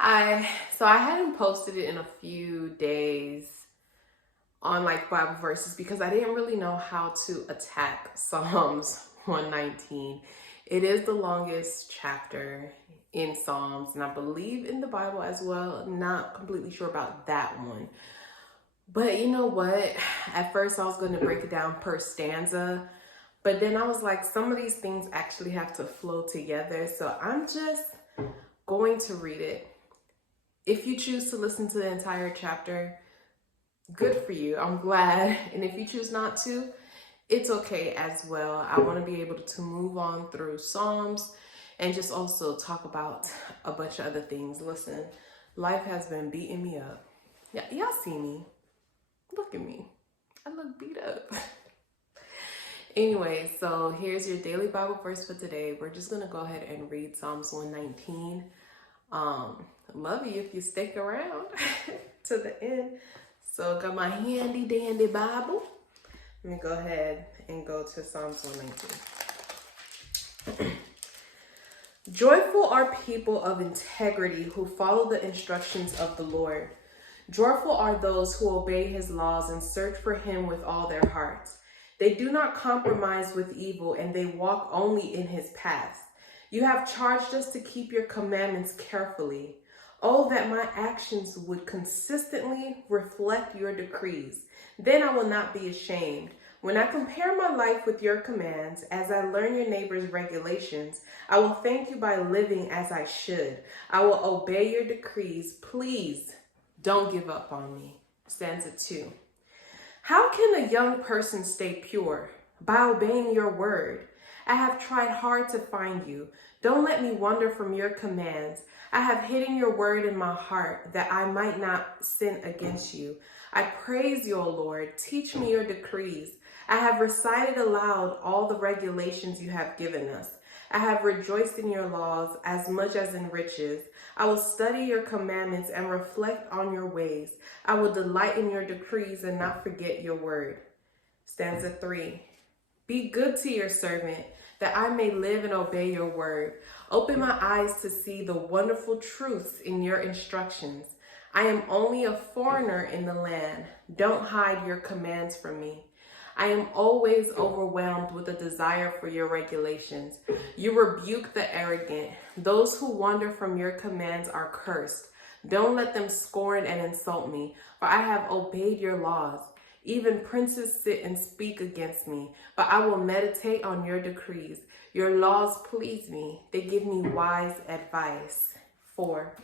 I hadn't posted it in a few days on like Bible verses because I didn't really know how to attack Psalms 119. It is the longest chapter in Psalms, and I believe in the Bible as well. Not completely sure about that one. But you know what? At first I was going to break it down per stanza, but then I was like, some of these things actually have to flow together. So I'm just going to read it. If you choose to listen to the entire chapter, good for you. I'm glad. And if you choose not to, it's okay as well. I want to be able to move on through Psalms and just also talk about a bunch of other things. Listen, life has been beating me up. Yeah, y'all see me. Look at me. I look beat up. Anyway, so here's your daily Bible verse for today. We're just going to go ahead and read Psalms 119. Love you if you stick around to the end. So got my handy dandy Bible. Let me go ahead and go to Psalms 119. Joyful are people of integrity who follow the instructions of the Lord. Joyful are those who obey his laws and search for him with all their hearts. They do not compromise with evil, and they walk only in his paths. You have charged us to keep your commandments carefully. Oh, that my actions would consistently reflect your decrees. Then I will not be ashamed. When I compare my life with your commands, as I learn your neighbor's regulations, I will thank you by living as I should. I will obey your decrees. Please don't give up on me. Stanza 2. How can a young person stay pure? By obeying your word. I have tried hard to find you. Don't let me wander from your commands. I have hidden your word in my heart that I might not sin against you. I praise you, O Lord. Teach me your decrees. I have recited aloud all the regulations you have given us. I have rejoiced in your laws as much as in riches. I will study your commandments and reflect on your ways. I will delight in your decrees and not forget your word. Stanza 3. Be good to your servant, that I may live and obey your word. Open my eyes to see the wonderful truths in your instructions. I am only a foreigner in the land. Don't hide your commands from me. I am always overwhelmed with a desire for your regulations. You rebuke the arrogant. Those who wander from your commands are cursed. Don't let them scorn and insult me, for I have obeyed your laws. Even princes sit and speak against me, but I will meditate on your decrees. Your laws please me. They give me wise advice. 4.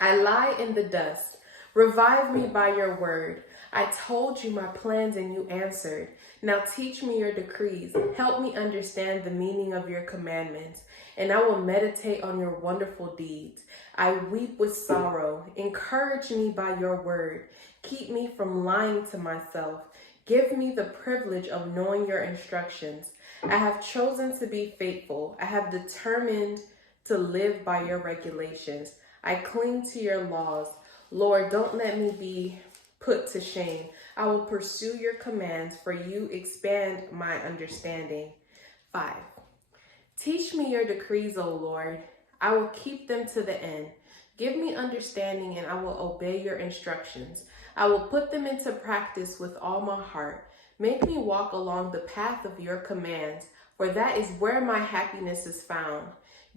I lie in the dust. Revive me by your word. I told you my plans and you answered. Now teach me your decrees. Help me understand the meaning of your commandments, and I will meditate on your wonderful deeds. I weep with sorrow. Encourage me by your word. Keep me from lying to myself. Give me the privilege of knowing your instructions. I have chosen to be faithful. I have determined to live by your regulations. I cling to your laws. Lord, don't let me be put to shame. I will pursue your commands, for you expand my understanding. 5. Teach me your decrees, O Lord. I will keep them to the end. Give me understanding, and I will obey your instructions. I will put them into practice with all my heart. Make me walk along the path of your commands, for that is where my happiness is found.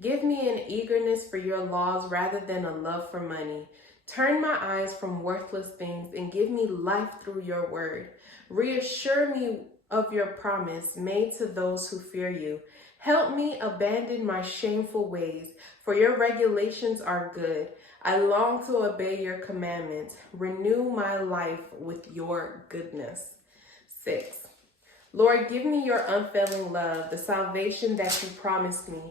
Give me an eagerness for your laws rather than a love for money. Turn my eyes from worthless things and give me life through your word. Reassure me of your promise made to those who fear you. Help me abandon my shameful ways, for your regulations are good. I long to obey your commandments. Renew my life with your goodness. 6. Lord, give me your unfailing love, the salvation that you promised me.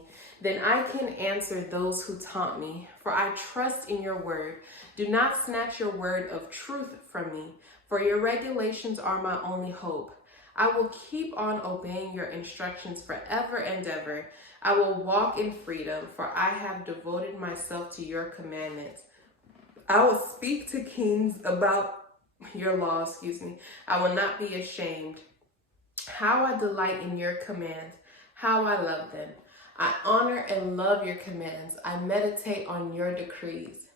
Then I can answer those who taunt me, for I trust in your word. Do not snatch your word of truth from me, for your regulations are my only hope. I will keep on obeying your instructions forever and ever. I will walk in freedom, for I have devoted myself to your commandments. I will speak to kings about your law, I will not be ashamed. How I delight in your commands. How I love them. I honor and love your commands. I meditate on your decrees.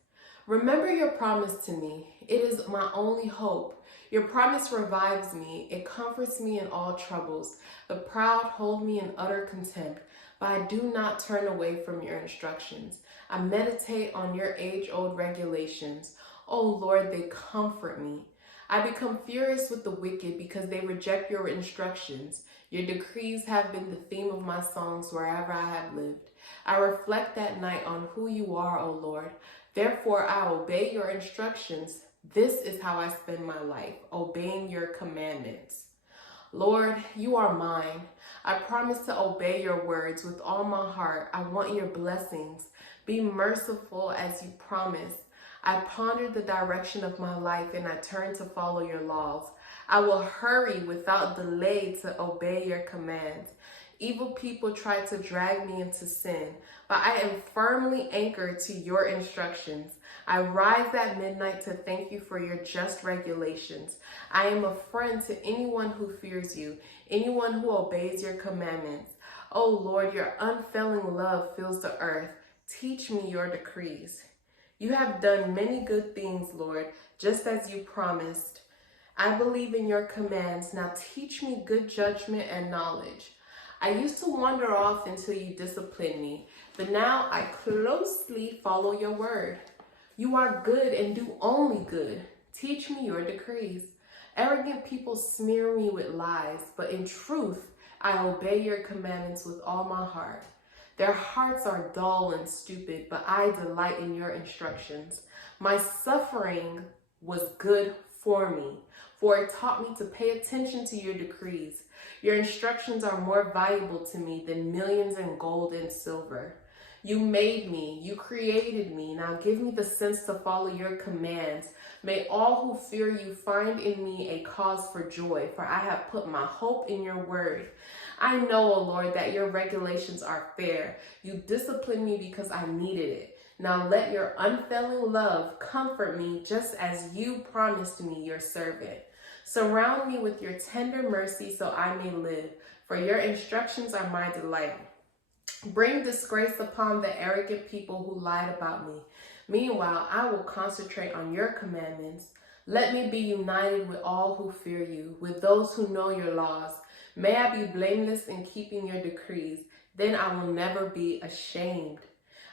Remember your promise to me. It is my only hope. Your promise revives me. It comforts me in all troubles. The proud hold me in utter contempt, but I do not turn away from your instructions. I meditate on your age-old regulations. Oh Lord, they comfort me. I become furious with the wicked because they reject your instructions. Your decrees have been the theme of my songs wherever I have lived. I reflect that night on who you are, O Lord. Therefore, I obey your instructions. This is how I spend my life, obeying your commandments. Lord, you are mine. I promise to obey your words with all my heart. I want your blessings. Be merciful as you promised. I pondered the direction of my life and I turned to follow your laws. I will hurry without delay to obey your commands. Evil people try to drag me into sin, but I am firmly anchored to your instructions. I rise at midnight to thank you for your just regulations. I am a friend to anyone who fears you, anyone who obeys your commandments. Oh Lord, your unfailing love fills the earth. Teach me your decrees. You have done many good things, Lord, just as you promised. I believe in your commands. Now teach me good judgment and knowledge. I used to wander off until you disciplined me, but now I closely follow your word. You are good and do only good. Teach me your decrees. Arrogant people smear me with lies, but in truth, I obey your commandments with all my heart. Their hearts are dull and stupid, but I delight in your instructions. My suffering was good for me, for it taught me to pay attention to your decrees. Your instructions are more valuable to me than millions in gold and silver. You made me, you created me. Now give me the sense to follow your commands. May all who fear you find in me a cause for joy, for I have put my hope in your word. I know, O Lord, that your regulations are fair. You disciplined me because I needed it. Now let your unfailing love comfort me just as you promised me, your servant. Surround me with your tender mercy so I may live, for your instructions are my delight. Bring disgrace upon the arrogant people who lied about me. Meanwhile, I will concentrate on your commandments. Let me be united with all who fear you, with those who know your laws. May I be blameless in keeping your decrees. Then I will never be ashamed.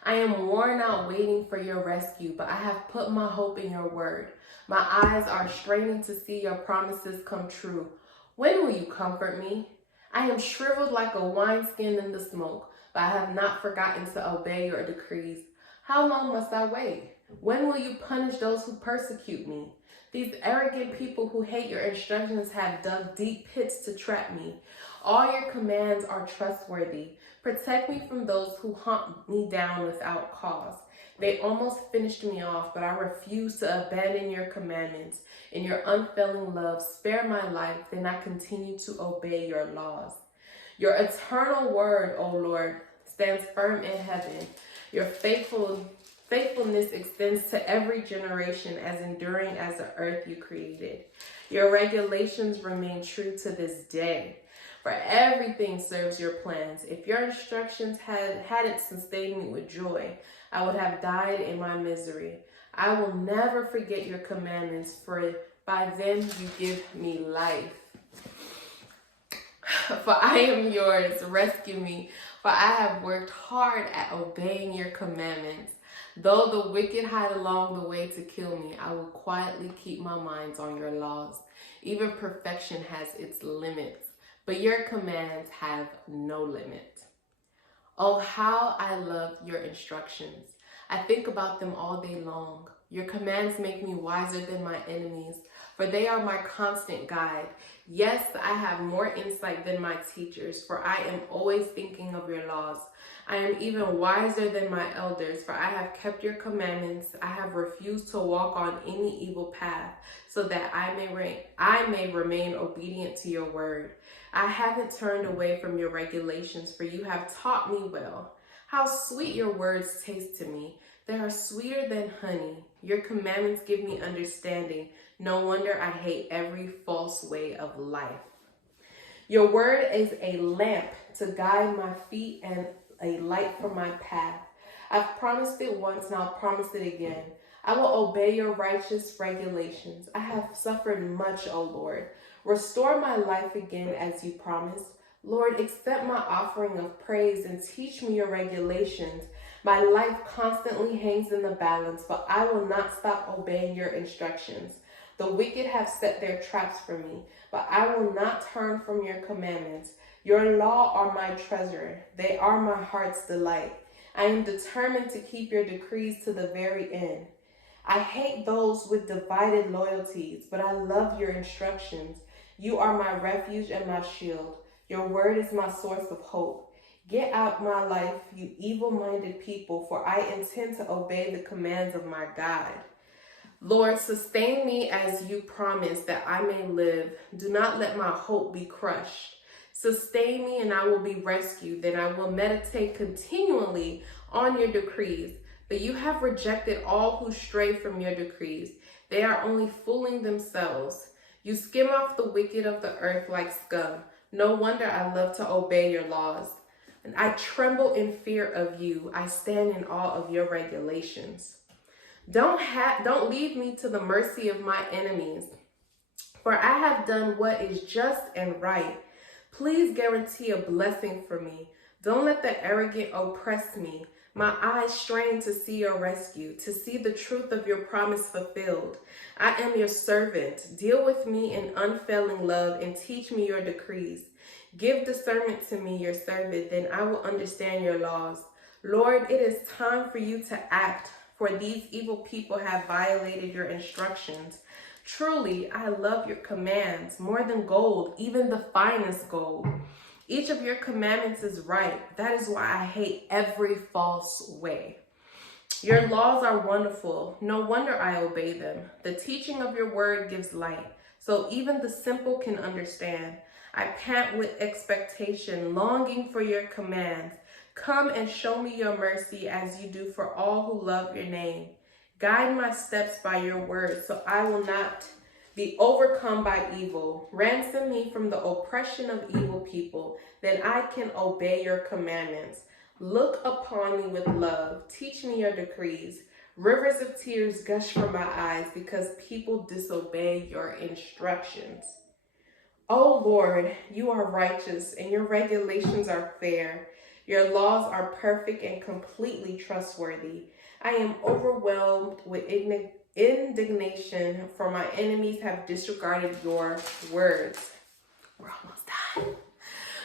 I am worn out waiting for your rescue, but I have put my hope in your word. My eyes are straining to see your promises come true. When will you comfort me? I am shriveled like a wineskin in the smoke, but I have not forgotten to obey your decrees. How long must I wait? When will you punish those who persecute me? These arrogant people who hate your instructions have dug deep pits to trap me. All your commands are trustworthy. Protect me from those who hunt me down without cause. They almost finished me off, but I refuse to abandon your commandments. In your unfailing love, spare my life, then I continue to obey your laws. Your eternal word, O Lord, stands firm in heaven. Your faithfulness extends to every generation, as enduring as the earth you created. Your regulations remain true to this day. For everything serves your plans. If your instructions hadn't sustained me with joy, I would have died in my misery. I will never forget your commandments, for by them you give me life. For I am yours, rescue me, for I have worked hard at obeying your commandments. Though the wicked hide along the way to kill me, I will quietly keep my mind on your laws. Even perfection has its limits, but your commands have no limit. Oh, how I love your instructions. I think about them all day long. Your commands make me wiser than my enemies, for they are my constant guide. Yes, I have more insight than my teachers, for I am always thinking of your laws. I am even wiser than my elders, for I have kept your commandments. I have refused to walk on any evil path, so that I may remain obedient to your word. I haven't turned away from your regulations, for you have taught me well. How sweet your words taste to me. They are sweeter than honey. Your commandments give me understanding. No wonder I hate every false way of life. Your word is a lamp to guide my feet and a light for my path. I've promised it once and I'll promise it again. I will obey your righteous regulations. I have suffered much, O Lord. Restore my life again as you promised. Lord, accept my offering of praise and teach me your regulations. My life constantly hangs in the balance, but I will not stop obeying your instructions. The wicked have set their traps for me, but I will not turn from your commandments. Your law are my treasure. They are my heart's delight. I am determined to keep your decrees to the very end. I hate those with divided loyalties, but I love your instructions. You are my refuge and my shield. Your word is my source of hope. Get out my life, you evil-minded people, for I intend to obey the commands of my God. Lord, sustain me as you promised that I may live. Do not let my hope be crushed. Sustain me and I will be rescued. Then I will meditate continually on your decrees. But you have rejected all who stray from your decrees. They are only fooling themselves. You skim off the wicked of the earth like scum. No wonder I love to obey your laws. And I tremble in fear of you. I stand in awe of your regulations. Don't leave me to the mercy of my enemies, for I have done what is just and right. Please guarantee a blessing for me. Don't let the arrogant oppress me. My eyes strain to see your rescue, to see the truth of your promise fulfilled. I am your servant. Deal with me in unfailing love and teach me your decrees. Give discernment to me, your servant, then I will understand your laws. Lord, it is time for you to act, for these evil people have violated your instructions. Truly, I love your commands more than gold, even the finest gold. Each of your commandments is right. That is why I hate every false way. Your laws are wonderful. No wonder I obey them. The teaching of your word gives light, so even the simple can understand. I pant with expectation, longing for your commands. Come and show me your mercy as you do for all who love your name. Guide my steps by your word, so I will not be overcome by evil. Ransom me from the oppression of evil people, then I can obey your commandments. Look upon me with love. Teach me your decrees. Rivers of tears gush from my eyes because people disobey your instructions. O Lord, you are righteous and your regulations are fair. Your laws are perfect and completely trustworthy. I am overwhelmed with indignation, for my enemies have disregarded your words. We're almost done.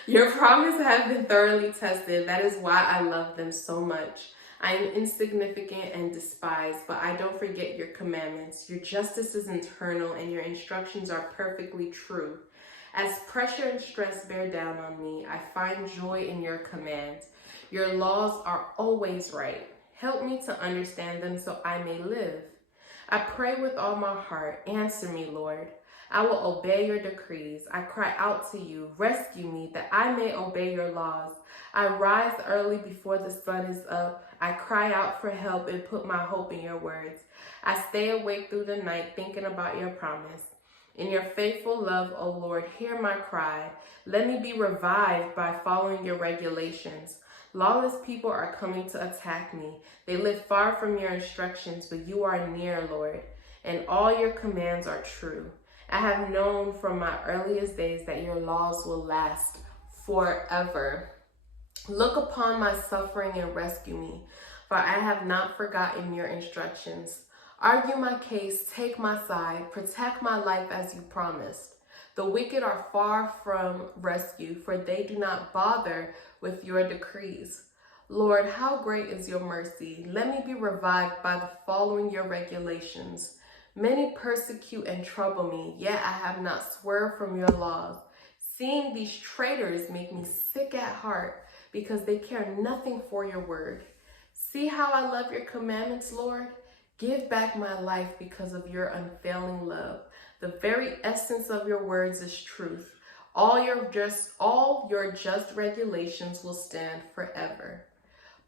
Your promises have been thoroughly tested. That is why I love them so much. I am insignificant and despised, but I don't forget your commandments. Your justice is eternal and your instructions are perfectly true. As pressure and stress bear down on me, I find joy in your commands. Your laws are always right. Help me to understand them so I may live. I pray with all my heart. Answer me, Lord. I will obey your decrees. I cry out to you. Rescue me that I may obey your laws. I rise early before the sun is up. I cry out for help and put my hope in your words. I stay awake through the night thinking about your promise. In your faithful love, O Lord, hear my cry. Let me be revived by following your regulations. Lawless people are coming to attack me. They live far from your instructions, but you are near, Lord, and all your commands are true. I have known from my earliest days that your laws will last forever. Look upon my suffering and rescue me, for I have not forgotten your instructions. Argue my case, take my side, protect my life as you promised. The wicked are far from rescue, for they do not bother with your decrees. Lord, how great is your mercy. Let me be revived by the following your regulations. Many persecute and trouble me, yet I have not swerved from your laws. Seeing these traitors make me sick at heart, because they care nothing for your word. See how I love your commandments, Lord? Give back my life because of your unfailing love. The very essence of your words is truth. All your just regulations will stand forever.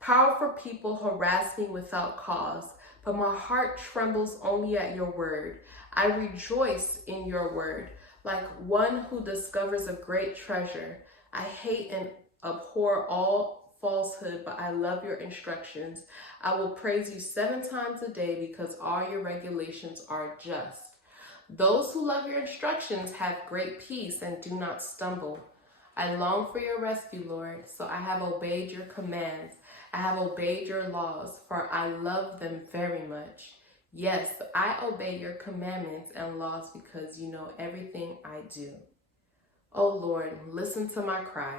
Powerful people harass me without cause, but my heart trembles only at your word. I rejoice in your word, like one who discovers a great treasure. I hate and abhor all falsehood, but I love your instructions. I will praise you 7 times a day because all your regulations are just. Those who love your instructions have great peace and do not stumble. I long for your rescue, Lord, so I have obeyed your commands. I have obeyed your laws, for I love them very much. Yes, I obey your commandments and laws because you know everything I do. O Lord, listen to my cry.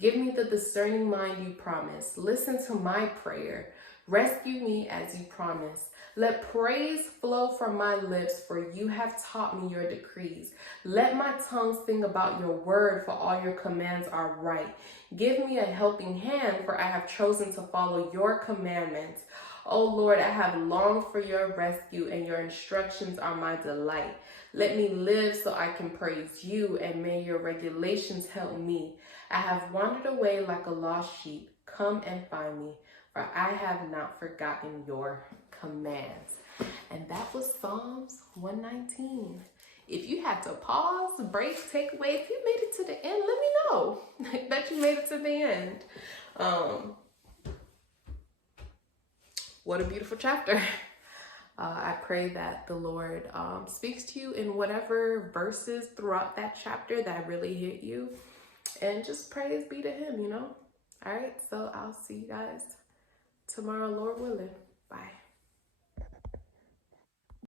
Give me the discerning mind you promised. Listen to my prayer. Rescue me as you promised. Let praise flow from my lips, for you have taught me your decrees. Let my tongue sing about your word, for all your commands are right. Give me a helping hand, for I have chosen to follow your commandments. O Lord, I have longed for your rescue, and your instructions are my delight. Let me live so I can praise you, and may your regulations help me. I have wandered away like a lost sheep. Come and find me, for I have not forgotten your commands. And that was Psalms 119. If you had to pause, break, take away, if you made it to the end, let me know that you made it to the end. What a beautiful chapter. I pray that the Lord speaks to you in whatever verses throughout that chapter that really hit you. And just praise be to him, you know? All right, so I'll see you guys tomorrow, Lord willing. Bye.